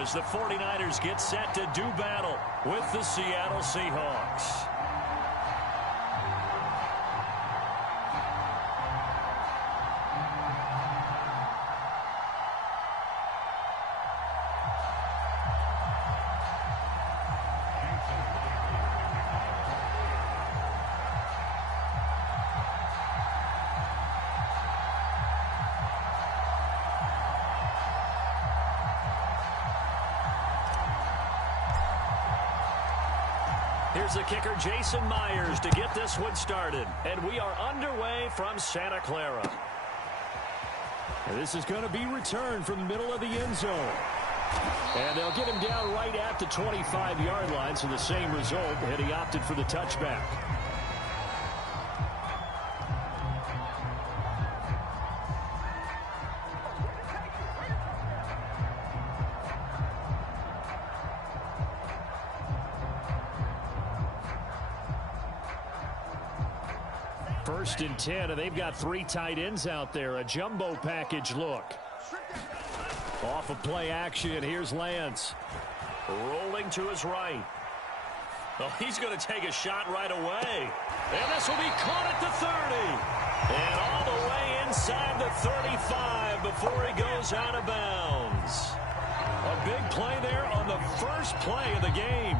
as the 49ers get set to do battle with the Seattle Seahawks. Here's the kicker, Jason Myers, to get this one started. And we are underway from Santa Clara. And this is going to be returned from the middle of the end zone. And they'll get him down right at the 25-yard line, so the same result, and he opted for the touchback. First and 10, and they've got 3 tight ends out there. A jumbo package look. Off of play action, here's Lance. Rolling to his right. Oh, he's going to take a shot right away. And this will be caught at the 30. And all the way inside the 35 before he goes out of bounds. A big play there on the first play of the game.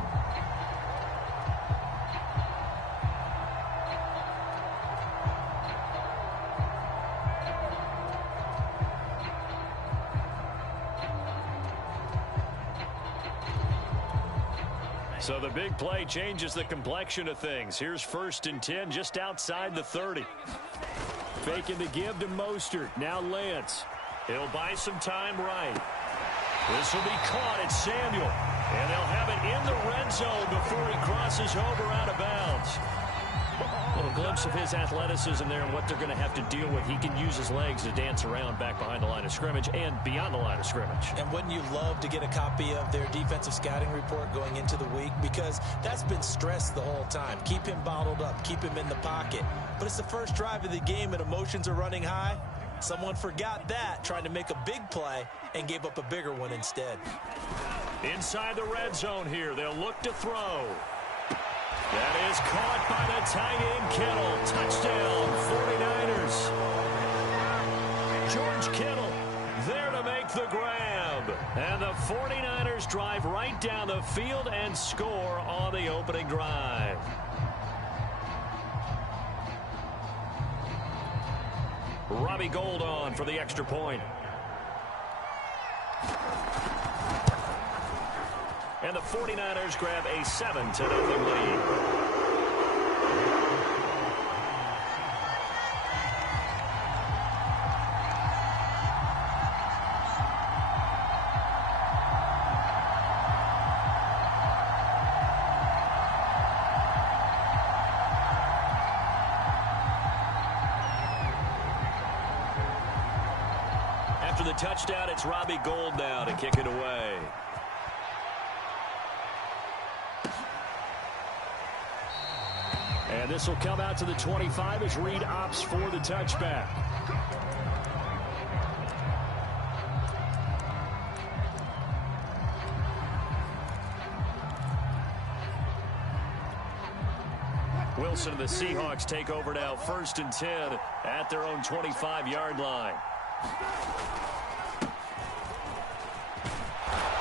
So the big play changes the complexion of things. Here's first and 10 just outside the 30. Faking the give to Mostert. Now Lance. He'll buy some time right. This will be caught. It's Samuel. And they'll have it in the red zone before he crosses over out of bounds. A little glimpse of his athleticism there and what they're going to have to deal with. He can use his legs to dance around back behind the line of scrimmage and beyond the line of scrimmage. And wouldn't you love to get a copy of their defensive scouting report going into the week? Because that's been stressed the whole time. Keep him bottled up. Keep him in the pocket. But it's the first drive of the game and emotions are running high. Someone forgot that, trying to make a big play and gave up a bigger one instead. Inside the red zone here. They'll look to throw. That is caught by the tight end, Kittle. Touchdown, 49ers. George Kittle there to make the grab. And the 49ers drive right down the field and score on the opening drive. Robbie Gould on for the extra point. And the 49ers grab a 7-0 lead. After the touchdown, it's Robbie Gould now to kick it away. And this will come out to the 25 as Reed opts for the touchback. Wilson and the Seahawks take over now, first and 10 at their own 25-yard line.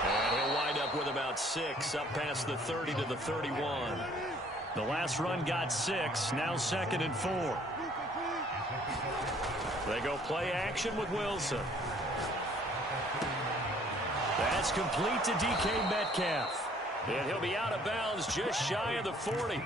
And he'll wind up with about 6 up past the 30 to the 31. The last run got 6, now 2nd and 4. They go play action with Wilson. That's complete to DK Metcalf. And he'll be out of bounds just shy of the 40.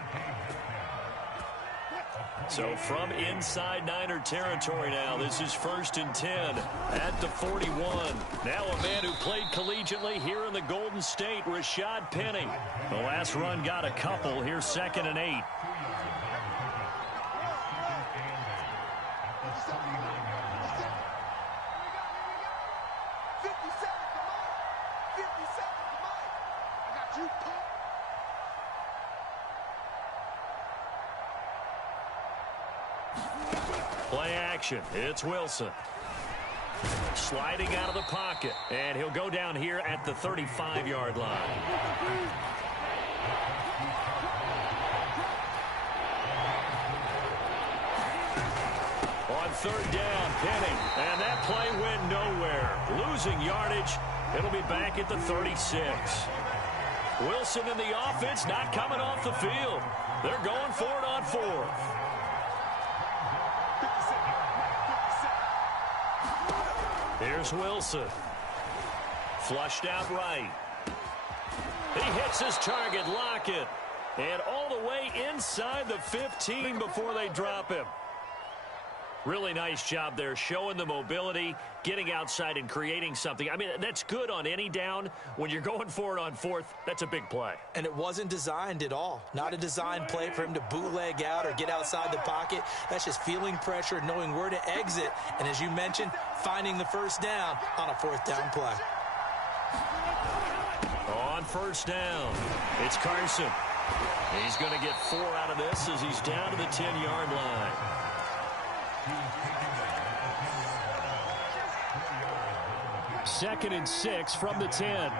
So from inside Niner territory now, this is first and 10 at the 41. Now a man who played collegiately here in the Golden State, Rashad Penny. The last run got a couple. Here's 2nd and 8. Play action. It's Wilson. sliding out of the pocket. And he'll go down here at the 35-yard line. On third down, Penny. And that play went nowhere. Losing yardage. It'll be back at the 36. Wilson and the offense not coming off the field. They're going for it on fourth. Here's Wilson. Flushed out right. He hits his target, Lockett. And all the way inside the 15 before they drop him. Really nice job there, showing the mobility, getting outside and creating something. I mean, that's good on any down. When you're going for it on fourth, that's a big play. And it wasn't designed at all. Not a designed play for him to bootleg out or get outside the pocket. That's just feeling pressure, knowing where to exit. And as you mentioned, finding the first down on a fourth down play. On first down, it's Carson. He's going to get 4 out of this as he's down to the 10-yard line. Second and 6 from the 10.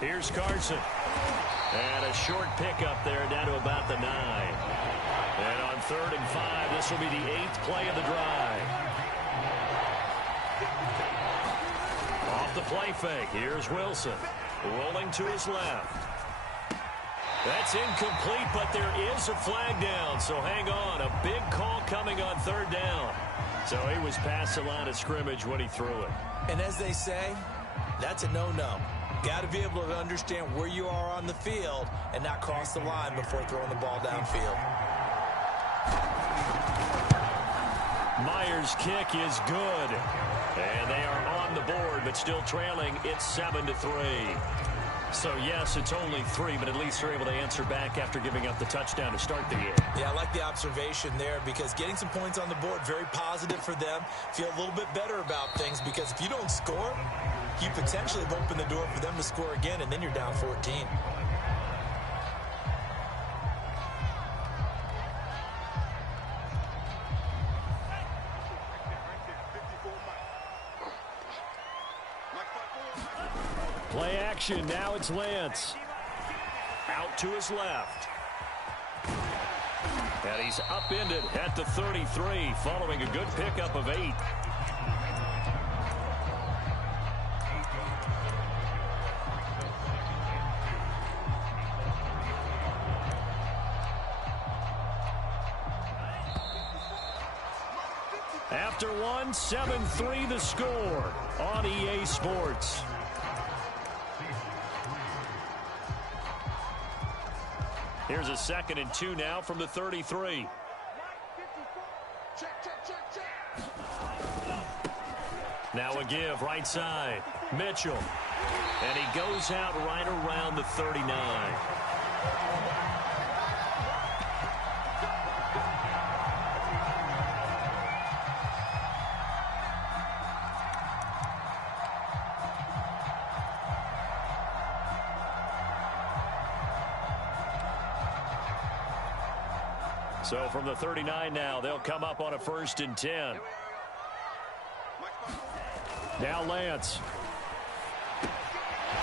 Here's Carson. And a short pickup there down to about the 9. And on third and 5, this will be the 8th play of the drive. Off the play fake. Here's Wilson. Rolling to his left. That's incomplete, but there is a flag down. So hang on. A big call coming on third down. So he was past the line of scrimmage when he threw it. And as they say, that's a no-no. Got to be able to understand where you are on the field and not cross the line before throwing the ball downfield. Myers' kick is good. And they are on the board, but still trailing. It's 7-3. So, yes, it's only 3, but at least they're able to answer back after giving up the touchdown to start the game. Yeah, I like the observation there because getting some points on the board, very positive for them. Feel a little bit better about things because if you don't score, you potentially have opened the door for them to score again, and then you're down 14. Play action. Now it's Lance. Out to his left. And he's upended at the 33 following a good pickup of 8. After 1, 7-3 the score on EA Sports. Here's a 2nd and 2 now from the 33. Now a give right side. Mitchell. And he goes out right around the 39. So from the 39 now, they'll come up on a 1st and 10. Now Lance.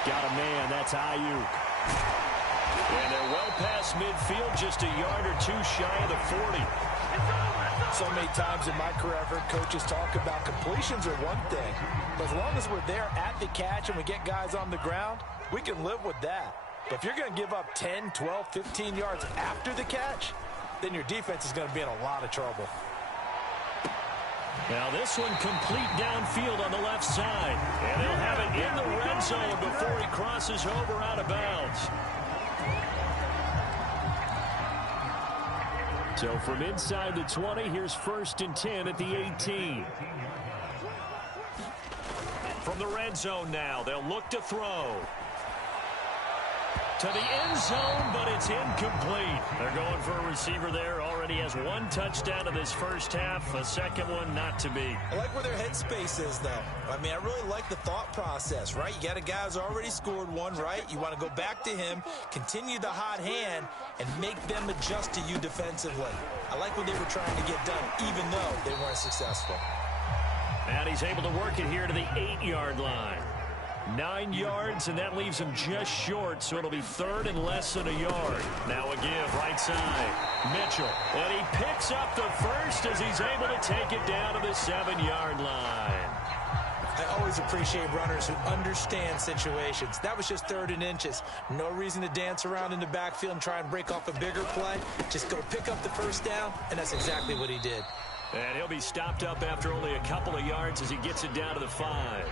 Got a man, that's Ayuk. And they're well past midfield, just a yard or 2 shy of the 40. So many times in my career, I've heard coaches talk about completions are one thing. But as long as we're there at the catch and we get guys on the ground, we can live with that. But if you're going to give up 10, 12, 15 yards after the catch, then your defense is going to be in a lot of trouble. Now this one complete downfield on the left side. And they'll have it in the red zone before he crosses over out of bounds. So from inside the 20, here's 1st and 10 at the 18. From the red zone now, they'll look to throw. To the end zone, but it's incomplete. They're going for a receiver there. Already has one touchdown in this first half. A second one not to be. I like where their headspace is, though. I mean, I really like the thought process, right? You got a guy who's already scored one, right? You want to go back to him, continue the hot hand, and make them adjust to you defensively. I like what they were trying to get done, even though they weren't successful. And he's able to work it here to the 8-yard line. 9 yards, and that leaves him just short, so it'll be third and less than a yard. Now a give, right side. Mitchell, and he picks up the first as he's able to take it down to the 7-yard line. I always appreciate runners who understand situations. That was just third and inches. No reason to dance around in the backfield and try and break off a bigger play. Just go pick up the first down, and that's exactly what he did. And he'll be stopped up after only a couple of yards as he gets it down to the 5.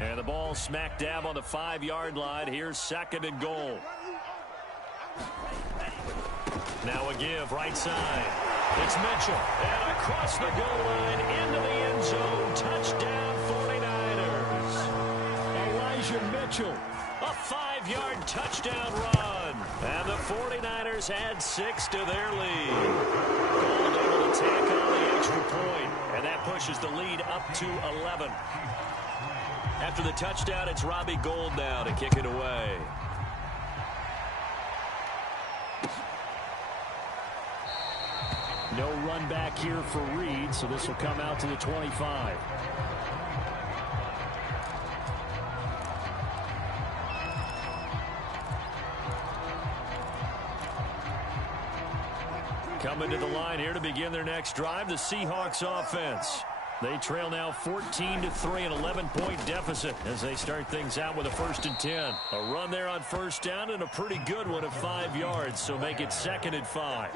And the ball smack dab on the 5-yard line. Here's second and goal. Now a give, right side. It's Mitchell. And across the goal line into the end zone. Touchdown 49ers. Elijah Mitchell. A 5-yard touchdown run. And the 49ers add 6 to their lead. Gold able to tack on the extra point. And that pushes the lead up to 11. After the touchdown, it's Robbie Gould now to kick it away. No run back here for Reed, so this will come out to the 25. Coming to the line here to begin their next drive, the Seahawks offense. They trail now 14-3, an 11-point deficit as they start things out with a 1st and 10. A run there on first down and a pretty good one of 5 yards, so make it 2nd and 5.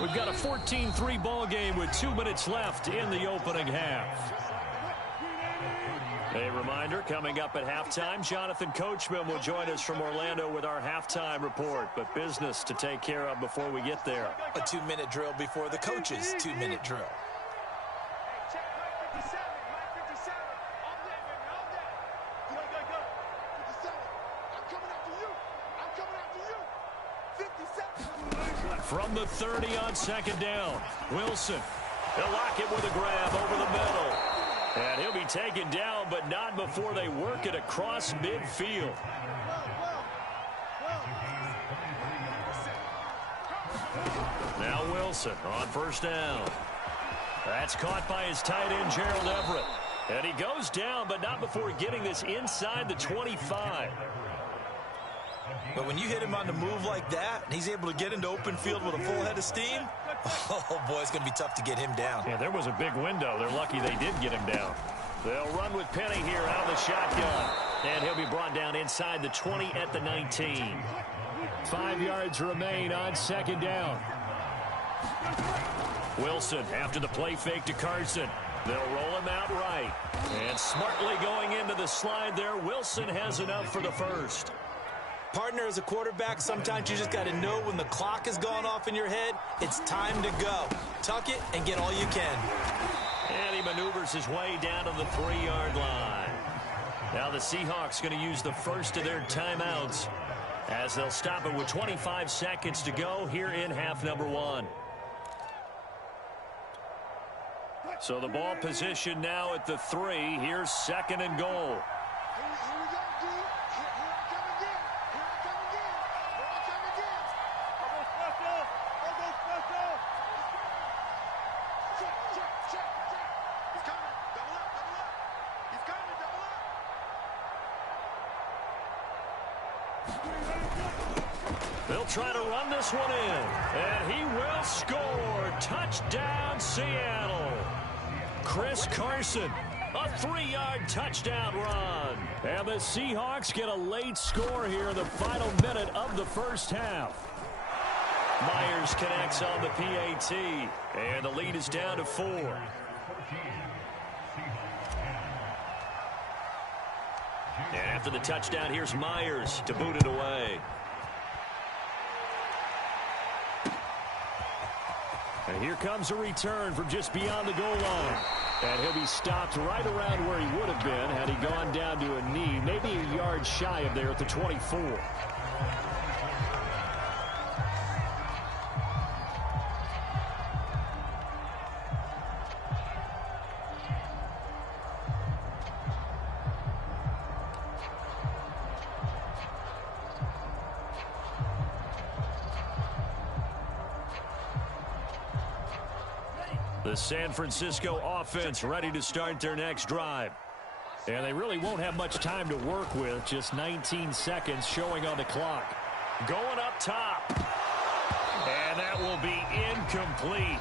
We've got a 14-3 ball game with 2 minutes left in the opening half. A reminder, coming up at halftime, Jonathan Coachman will join us from Orlando with our halftime report, but business to take care of before we get there. A 2-minute drill before the coach's 2-minute drill. From the 30 on second down, Wilson. They'll lock it with a grab over the middle. And he'll be taken down, but not before they work it across midfield. Now Wilson on first down. That's caught by his tight end, Gerald Everett. And he goes down, but not before getting this inside the 25. But when you hit him on the move like that, and he's able to get into open field with a full head of steam, oh, boy, it's going to be tough to get him down. Yeah, there was a big window. They're lucky they did get him down. They'll run with Penny here out of the shotgun. And he'll be brought down inside the 20 at the 19. 5 yards remain on second down. Wilson after the play fake to Carson. They'll roll him out right. And smartly going into the slide there, Wilson has enough for the first. Partner, as a quarterback, sometimes you just got to know when the clock has gone off in your head, it's time to go. Tuck it and get all you can. And he maneuvers his way down to the 3-yard line. Now the Seahawks going to use the first of their timeouts as they'll stop it with 25 seconds to go here in half number 1. So the ball position now at the 3. Here's second and goal. They'll try to run this one in, and he will score. Touchdown, Seattle. Chris Carson, a 3-yard touchdown run. And the Seahawks get a late score here in the final minute of the first half. Myers connects on the PAT, and the lead is down to 4. And after the touchdown, here's Myers to boot it away. And here comes a return from just beyond the goal line. And he'll be stopped right around where he would have been had he gone down to a knee, maybe a yard shy of there at the 24. The San Francisco offense ready to start their next drive. And they really won't have much time to work with. Just 19 seconds showing on the clock. Going up top. And that will be incomplete.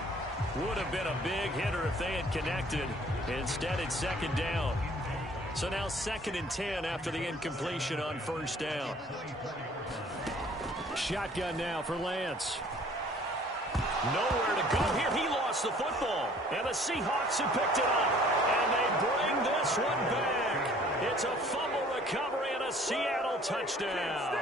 Would have been a big hitter if they had connected. Instead, it's second down. So now 2nd and 10 after the incompletion on first down. Shotgun now for Lance. Nowhere to go here. He lost the football. And the Seahawks have picked it up. And they bring this one back. It's a fumble recovery and a Seattle touchdown.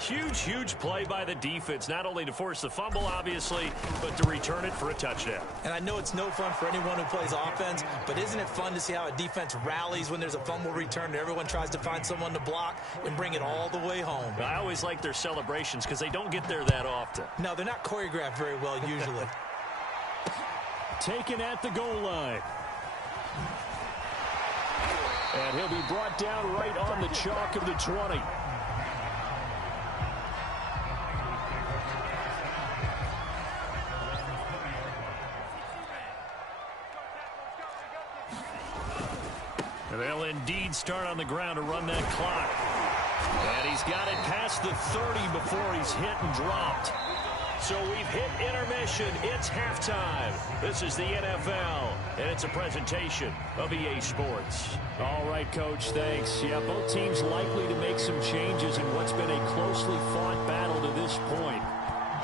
Huge, huge play by the defense. Not only to force the fumble, obviously, but to return it for a touchdown. And I know it's no fun for anyone who plays offense, but isn't it fun to see how a defense rallies when there's a fumble return and everyone tries to find someone to block and bring it all the way home? I always like their celebrations because they don't get there that often. No, they're not choreographed very well usually. Taken at the goal line. And he'll be brought down right on the chalk of the 20. They'll indeed start on the ground to run that clock. And he's got it past the 30 before he's hit and dropped. So we've hit intermission. It's halftime. This is the NFL, and it's a presentation of EA Sports. All right, Coach, thanks. Yeah, both teams likely to make some changes in what's been a closely fought battle to this point.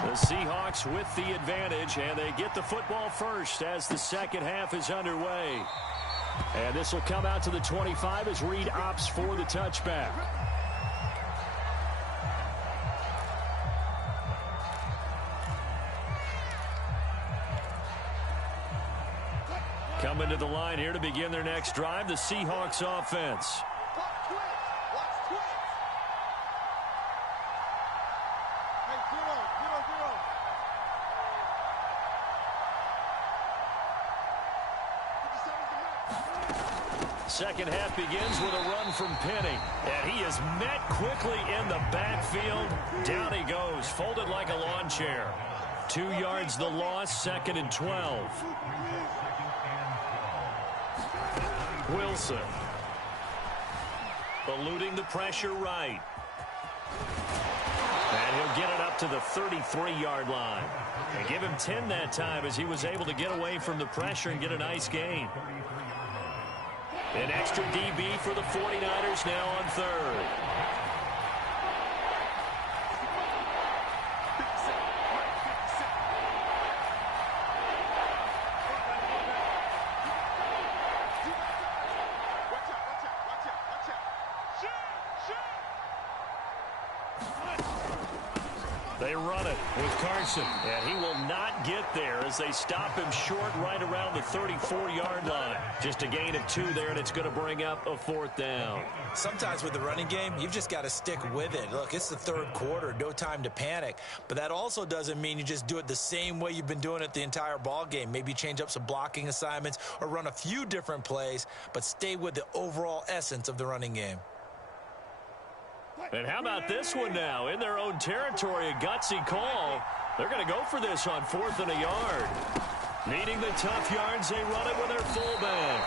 The Seahawks with the advantage, and they get the football first as the second half is underway. And this will come out to the 25 as Reed opts for the touchback. Coming to the line here to begin their next drive, the Seahawks offense. Second half begins with a run from Penny. And he is met quickly in the backfield. Down he goes, folded like a lawn chair. 2 yards the loss, 2nd and 12. Wilson. Eluding the pressure right. And he'll get it up to the 33-yard line. And give him 10 that time as he was able to get away from the pressure and get a nice gain. An extra DB for the 49ers now on 3rd. They run it with Carson. And he will not get there as they stop him short right around the 34-yard line. Just a gain of 2 there, and it's going to bring up a 4th down. Sometimes with the running game, you've just got to stick with it. Look, it's the 3rd quarter, no time to panic. But that also doesn't mean you just do it the same way you've been doing it the entire ball game. Maybe change up some blocking assignments or run a few different plays, but stay with the overall essence of the running game. And how about this one now? In their own territory, a gutsy call. They're going to go for this on 4th and a yard. Needing the tough yards, they run it with their fullback.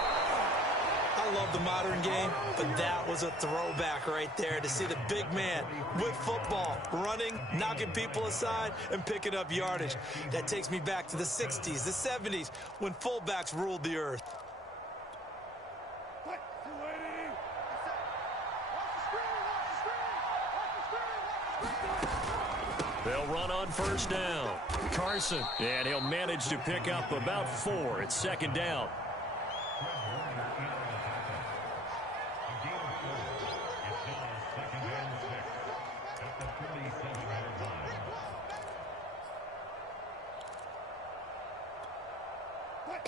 I love the modern game, but that was a throwback right there to see the big man with football, running, knocking people aside, and picking up yardage. That takes me back to the 60s, the 70s, when fullbacks ruled the earth. They'll run on 1st down. Carson, and he'll manage to pick up about 4. It's 2nd down.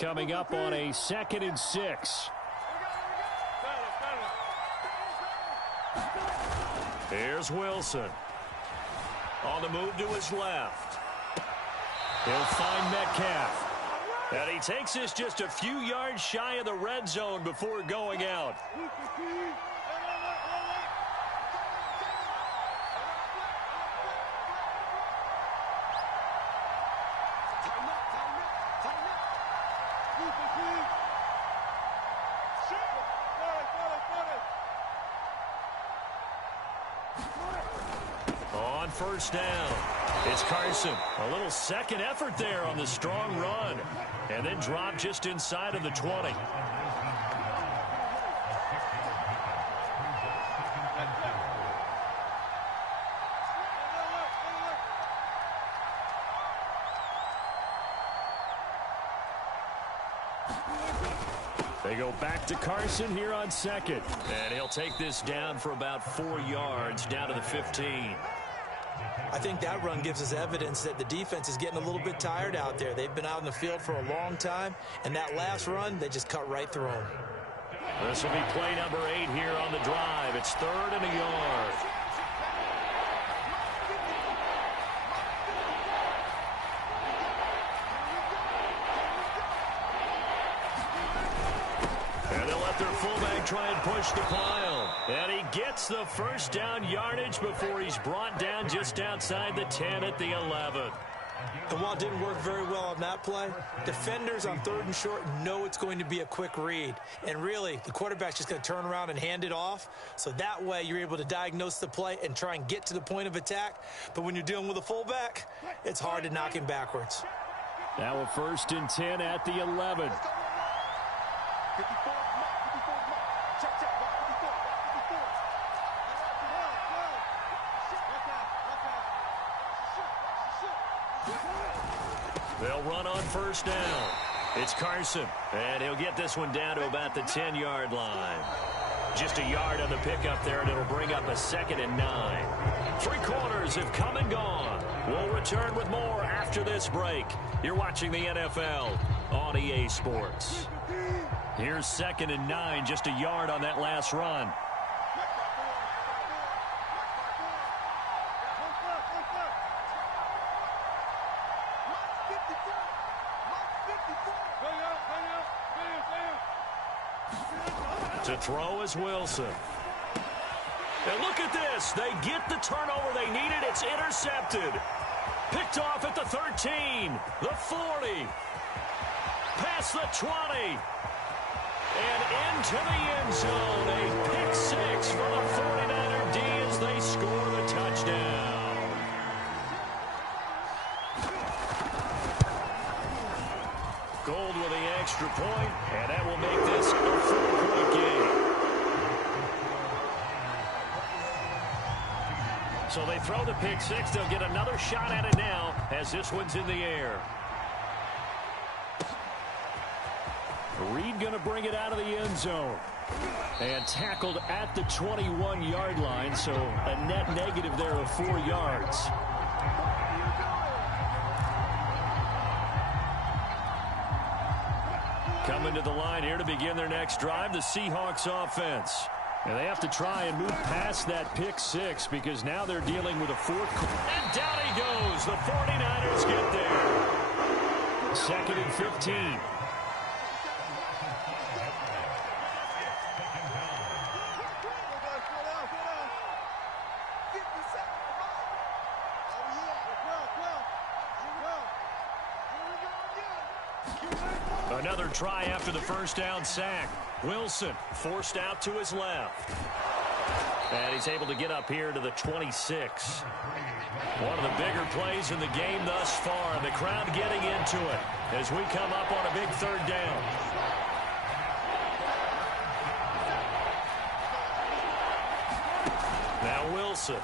coming up on a 2nd and 6. Here's Wilson. On the move to his left. He'll find Metcalf. And he takes this just a few yards shy of the red zone before going out. On first down, it's Carson. A little second effort there on the strong run. And then dropped just inside of the 20. They go back to Carson here on 2nd. And he'll take this down for about 4 yards, down to the 15. I think that run gives us evidence that the defense is getting a little bit tired out there. They've been out in the field for a long time, and that last run, they just cut right through them. This will be play number 8 here on the drive. It's 3rd and a yard. And they'll let their fullback try and push the pile. And he gets the first down yardage before he's brought down just outside the 10 at the 11. And while it didn't work very well on that play, defenders on 3rd and short know it's going to be a quick read. And really, the quarterback's just going to turn around and hand it off. So that way, you're able to diagnose the play and try and get to the point of attack. But when you're dealing with a fullback, it's hard to knock him backwards. Now a 1st and 10 at the 11. They'll run on first down. It's Carson, and he'll get this one down to about the 10-yard line. Just a yard on the pickup there, and it'll bring up a 2nd and 9. 3 quarters have come and gone. We'll return with more after this break. You're watching the NFL on EA Sports. Here's 2nd and 9, just a yard on that last run. To throw is Wilson. And look at this. They get the turnover they needed. It's intercepted. Picked off at the 13, the 40, past the 20, and into the end zone. A pick 6 for the 49er D as they score the touchdown. Gold with the extra point, and that will make this a 4-point game. So they throw the pick 6. They'll get another shot at it now as this one's in the air. Reed going to bring it out of the end zone. And tackled at the 21-yard line, so a net negative there of 4 yards. Coming to the line here to begin their next drive, the Seahawks offense. And they have to try and move past that pick 6 because now they're dealing with a 4th. And down he goes. The 49ers get there. 2nd and 15. Another try after the first down sack. Wilson forced out to his left. And he's able to get up here to the 26. One of the bigger plays in the game thus far. And the crowd getting into it as we come up on a big 3rd down. Now Wilson.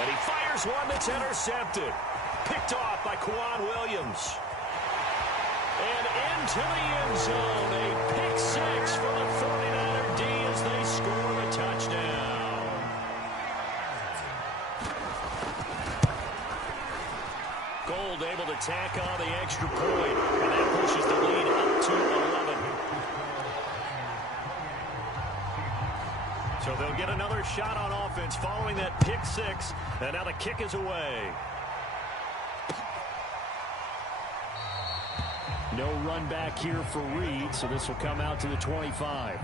And he fires one that's intercepted. Picked off by Quan Williams. And into the end zone. A pick 6 for the 49er D as they score a touchdown. Gold able to tack on the extra point, and that pushes the lead up to 11. So they'll get another shot on offense following that pick six, and now the kick is away. No run back here for Reed, so this will come out to the 25.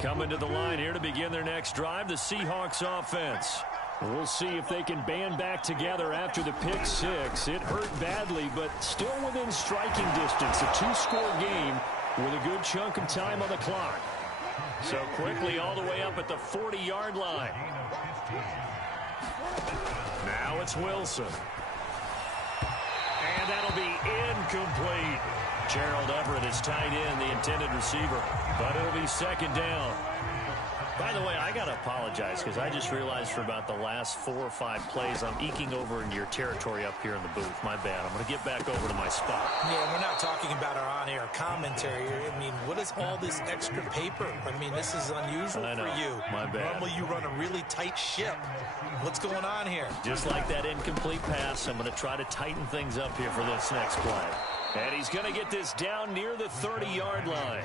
Coming to the line here to begin their next drive, the Seahawks offense. We'll see if they can band back together after the pick six. It hurt badly, but still within striking distance. A two-score game with a good chunk of time on the clock. So quickly all the way up at the 40-yard line. Now it's Wilson. And that'll be incomplete. Gerald Everett is tied in, the intended receiver, but it'll be second down. By the way, I got to apologize because I just realized for about the last 4 or 5 plays, I'm eking over into your territory up here in the booth. My bad. I'm going to get back over to my spot. Yeah, we're not talking about our on-air commentary. I mean, what is all this extra paper? I mean, this is unusual for you. My bad. Normally you run a really tight ship. What's going on here? Just like that incomplete pass, I'm going to try to tighten things up here for this next play. And he's going to get this down near the 30-yard line.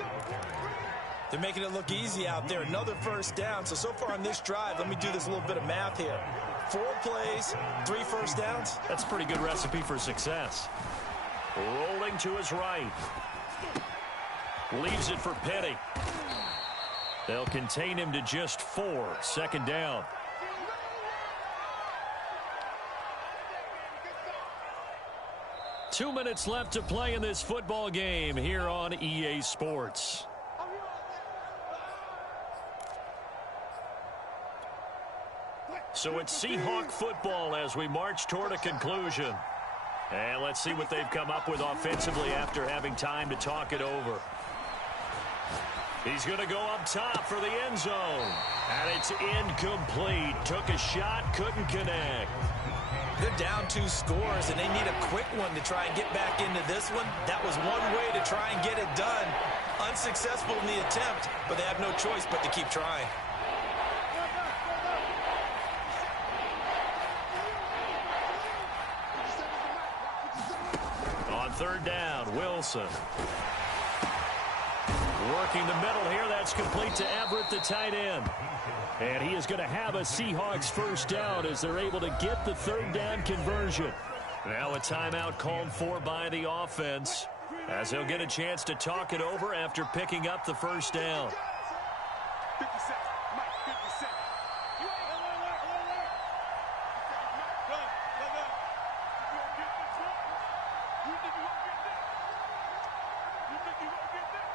They're making it look easy out there. Another first down. So far on this drive, let me do this little bit of math here. 4 plays, 3 first downs. That's a pretty good recipe for success. Rolling to his right. Leaves it for Petty. They'll contain him to just 4. Second down. Two minutes left to play in this football game here on EA Sports. So it's Seahawk football as we march toward a conclusion. And let's see what they've come up with offensively after having time to talk it over. He's going to go up top for the end zone. And it's incomplete. Took a shot, couldn't connect. They're down 2 scores, and they need a quick one to try and get back into this one. That was one way to try and get it done. Unsuccessful in the attempt, but they have no choice but to keep trying. On third down, Wilson. Working the middle here. That's complete to Everett, the tight end. And he is going to have a Seahawks first down as they're able to get the third down conversion. Now a timeout called for by the offense as they'll get a chance to talk it over after picking up the first down. 50 seconds. Mike, 50 seconds. You ain't You think you won't get that? You think you won't get that?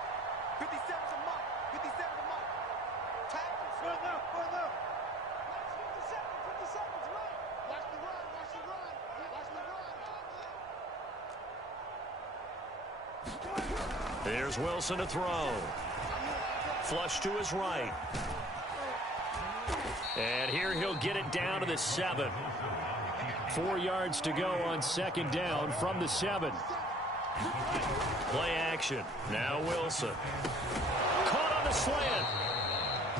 57 to Mike. 57 to Mike. Tackle. Further up. Watch 50 seconds. 50 seconds. Right. Watch the run. Watch the run. Watch the run. There's Wilson to throw. Flush to his right. And here he'll get it down to the 7. 4 yards to go on second down from the 7. Play action. Now Wilson. Caught on the slant.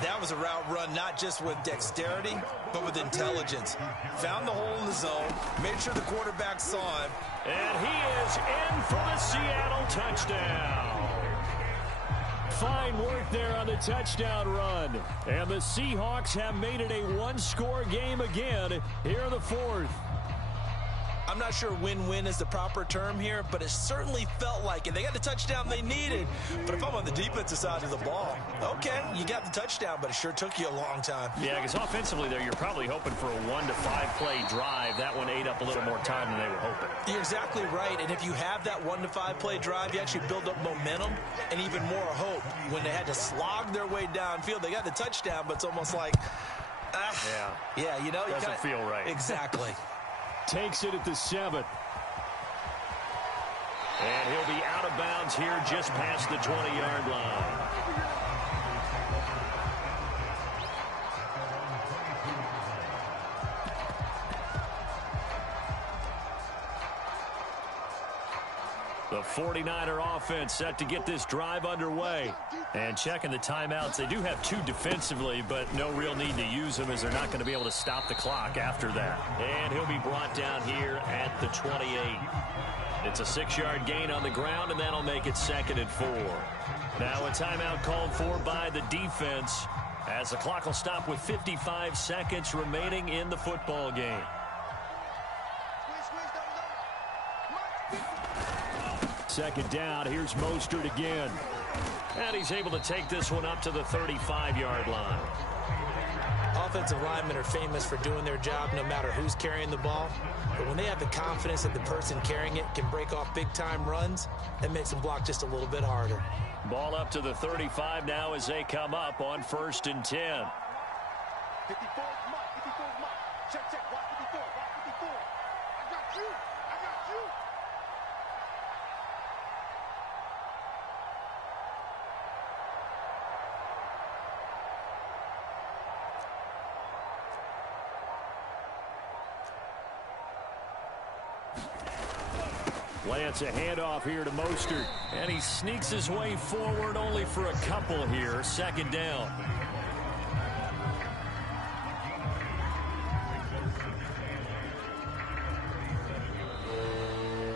That was a route run not just with dexterity, but with intelligence. Found the hole in the zone, made sure the quarterback saw him. And he is in for the Seattle touchdown. Fine work there on the touchdown run. And the Seahawks have made it a one-score game again here in the 4th. I'm not sure win-win is the proper term here, but it certainly felt like it. They got the touchdown they needed. But if I'm on the defensive side of the ball, okay, you got the touchdown, but it sure took you a long time. Yeah, because offensively there, you're probably hoping for a 1 to 5 play drive. That one ate up a little more time than they were hoping. You're exactly right. And if you have that 1 to 5 play drive, you actually build up momentum and even more hope. When they had to slog their way downfield, they got the touchdown, but it's almost like, yeah, you know, doesn't feel right. Exactly. Takes it at the 7. And he'll be out of bounds here just past the 20-yard line. The 49er offense set to get this drive underway. And checking the timeouts, they do have 2 defensively, but no real need to use them as they're not going to be able to stop the clock after that. And he'll be brought down here at the 28. It's a 6-yard gain on the ground, and that'll make it 2nd and 4. Now a timeout called for by the defense as the clock will stop with 55 seconds remaining in the football game. Second down, here's Mostert again. And he's able to take this one up to the 35-yard line. Offensive linemen are famous for doing their job no matter who's carrying the ball. But when they have the confidence that the person carrying it can break off big-time runs, that makes them block just a little bit harder. Ball up to the 35 now as they come up on 1st and 10. 54 mark, 54 mark. Check, watch 54, watch 54. I got you. Lance, a handoff here to Mostert, and he sneaks his way forward only for a couple here. 2nd down.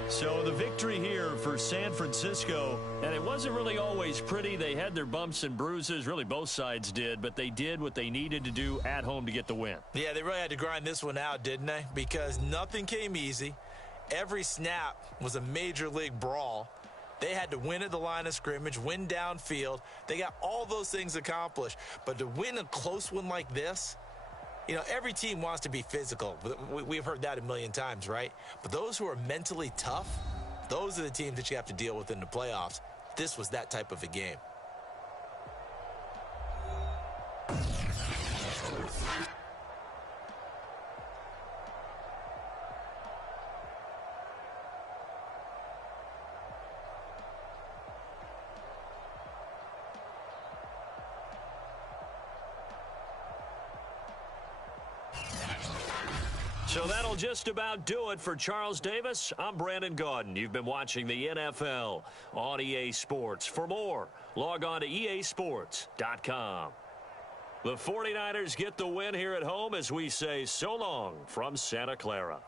So the victory here for San Francisco, and it wasn't really always pretty. They had their bumps and bruises, really both sides did, but they did what they needed to do at home to get the win. Yeah, they really had to grind this one out, didn't they? Because nothing came easy. Every snap was a major league brawl. They had to win at the line of scrimmage, win downfield. They got all those things accomplished. But to win a close one like this, you know, every team wants to be physical. We've heard that a million times, right? But those who are mentally tough, those are the teams that you have to deal with in the playoffs. This was that type of a game. So that'll just about do it for Charles Davis. I'm Brandon Gaudin. You've been watching the NFL on EA Sports. For more, log on to easports.com. The 49ers get the win here at home as we say so long from Santa Clara.